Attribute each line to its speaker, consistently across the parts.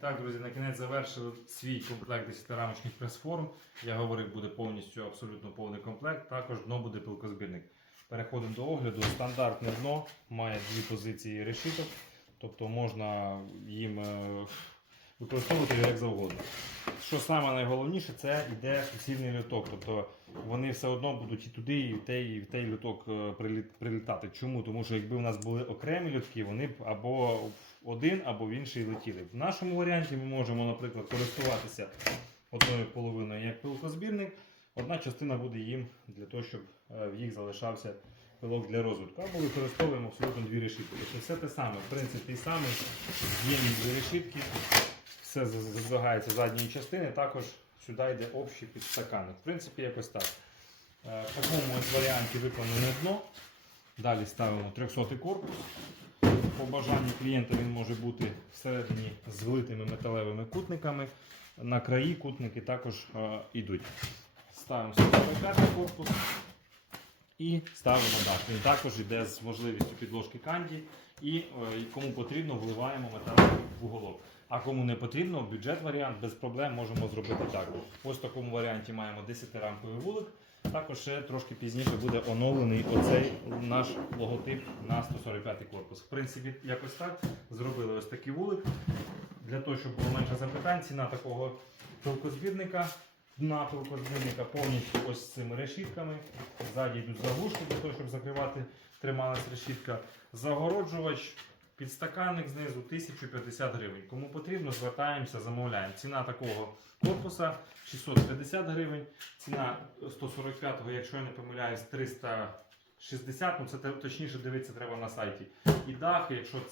Speaker 1: так, друзі, на кінець завершили свій комплект 10-рамочних прес-форм. Я говорив, буде повністю абсолютно повний комплект. Також дно буде пилкозбірник. Переходимо до огляду. Стандартне дно має дві позиції решіток, тобто можна їм е, використовувати його як завгодно. Що саме найголовніше, це йде суцільний люток. Тобто вони все одно будуть і туди, і в той, і в той люток е, прилітати. Чому? Тому що якби у нас були окремі лютки, вони б або в один, або в інший летіли. В нашому варіанті ми можемо, наприклад, користуватися одною половиною як пилкозбірник. Одна частина буде їм для того, щоб е, в їх залишався пилок для розвитку. Або використовуємо абсолютно дві решітки. Тобто все те саме, в принципі, і саме ємність дві решітки все з- з- здвигається з задньої частини, також сюди йде общий підстаканник. В принципі, якось так. Е, В такому варіанті виконане дно. Далі ставимо 300 корпус. По бажанню клієнта він може бути всередині з влитими металевими кутниками. На краї кутники також е, йдуть. Ставимо 145 корпус і ставимо дах. Він також йде з можливістю підложки канді. І е, кому потрібно, вливаємо металевий вуголок. А кому не потрібно, бюджет варіант без проблем можемо зробити так. Ось в такому варіанті маємо 10-рамковий вулик. Також ще трошки пізніше буде оновлений оцей наш логотип на 145 корпус. В принципі, якось так зробили ось такий вулик. Для того, щоб було менше запитань, ціна такого пилкозбірника, дна пилкозбірника повністю ось цими решітками. Ззаді йдуть заглушки для того, щоб закривати, трималась решітка. Загороджувач, підстаканник знизу 1050 гривень. Кому потрібно, звертаємося, замовляємо. Ціна такого корпуса 650 гривень. Ціна 145-го, якщо я не помиляюсь, 360, ну це точніше дивитися треба на сайті. І дах, якщо е,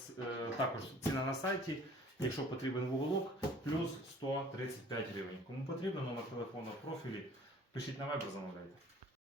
Speaker 1: також ціна на сайті, якщо потрібен вуголок, плюс 135 гривень. Кому потрібно, номер телефону в профілі, пишіть на веб, замовляйте.